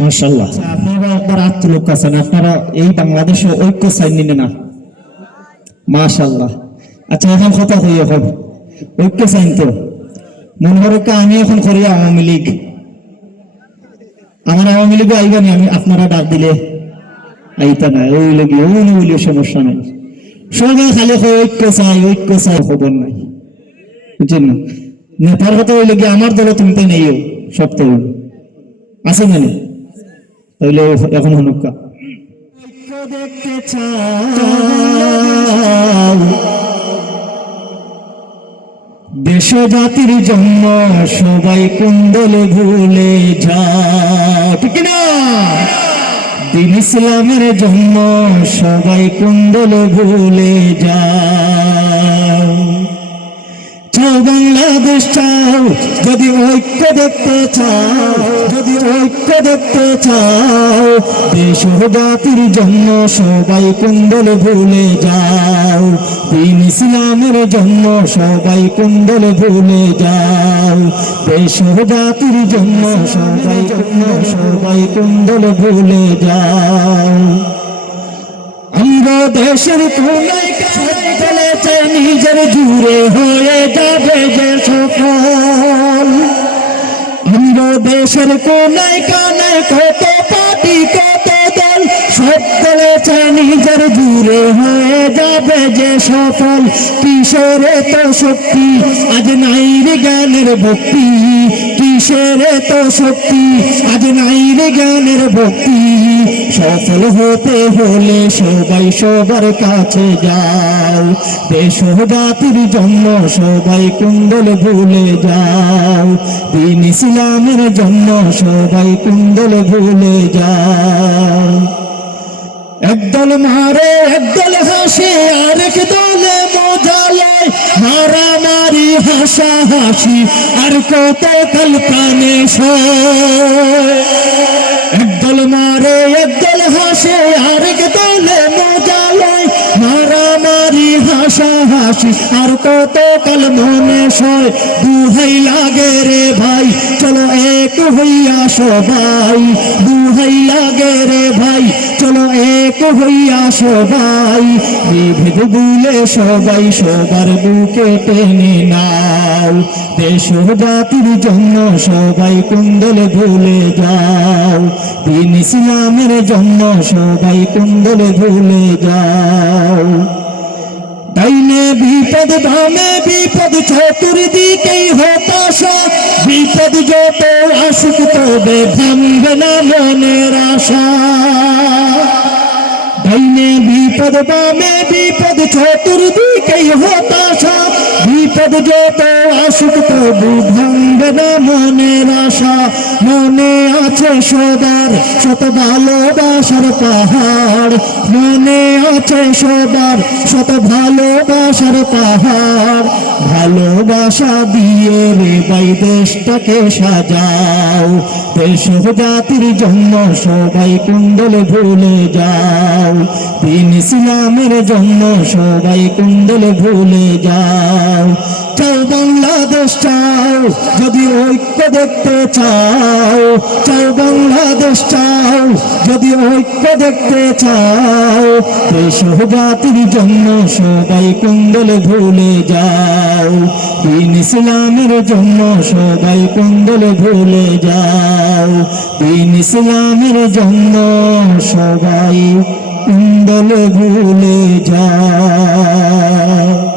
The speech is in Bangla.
মাশাল্লাহ আচ্ছা করি আওয়ামী লীগ। আমার আওয়ামী লীগ আইবানি আমি আপনারা ডাক দিলে আইতা না, ওই লেগে ওই বলে সমস্যা নাই। সবাই খালি কয়, ঐক্য চাই ঐক্য চাই খবর নাই। বুঝছেন না? নেতার কথা হইলে কি আমার দলে তুমি তো নেইও সব তো। আছে মানে তাহলে এখন হনুকা। দেখতে দেশ জাতির জন্য সবাই কুন্দলে ভুলে না দিন ইসলামের জন্য সবাই কুন্দলে ভুলে যাও। চাও বাংলাদেশ চাও, যদি ঐক্য দেখতে চাও, যদি ঐক্য দেখতে চাও, দেশ ও জাতির জন্য সবাই কুন্দল ভুলে যাও, দিন ইসলামের জন্য সবাই কুন্দল ভুলে যাও, দেশ ও জাতির জন্য সবাই জন্য সবাই কুন্দল ভুলে যাও। দেশের নিজের জুড়ে হয়ে যাবে যে সফল। আমরা দেশের কোনায় কানায় কত পাটি কত দল সব চলেছে নিজের জুড়ে হয়ে যাবে যে সফল। কিশোর তো শক্তি? আজ নাই রে জ্ঞানের ভক্তি। কিসের তো শক্তি, আজ নাই রে জ্ঞানের ভক্তি। সফল হতে হলে সবাই সবার কাছে যাও। দেশ জাতির জন্য সবাই কুন্দল ভুলে যাও। দিন ইসলামের জন্য সবাই কুন্দল ভুলে যাও। একদল মারে, একদল হাসে, আরেক দলে মারামারি হাসি আর কত কল্পনে একদল মারে, একদল হাসে, আরেক দলে মজা লয়। মারামারি, হাসা হাসি আর কত কাল মনে সয়। দুহাই লাগে রে ভাই, চলো এক হইয়া সবাই, দুহাই লাগে রে ভাই, চলো এক হইয়া সবাই। বিভেদ ভুলে সবাই সবার বুকে টেনে নাও। দেশ জাতির জন্য সবাই কুন্দল ভুলে যাও। দিন ইসলামের জন্য সবাই কুন্দল ভুলে যাও। ডাইনে বিপদ, ধামে বিপদ, চতুর্দিকেই হতাশা। বিপদ যত আসুক তবে ভাঙবে না মনের আশা। ডাইনে বিপদ বামে বিপদ, চতুর্দিকেই হতাশা। বিপদ যত আসুক তবু ভাঙবে না মনের আশা। মনে আছে সবার, শত ভালোবাসার পাহাড়। মনে আছে সবার, শত ভালোবাসার পাহাড়। ভালোবাসা দিয়ে রে বাই দেশটাকে সাজাও। দেশ জাতির জন্য সবাই কুন্দল ভুলে যাও। দিন ইসলামের জন্য সবাই কুন্দল ভুলে যাও। চাও বাংলাদেশ যদি ঐক্য দেখতে চাও চাও বাংলাদেশ চাও, যদি ঐক্য দেখতে চাও, দেশ জাতির জন্য সবাই কুন্দল ভুলে যাও। দিন ইসলামের জন্য সবাই কুন্দল ভুলে যাও। দিন ইসলামের জন্য সবাই কুন্দল ভুলে যাও।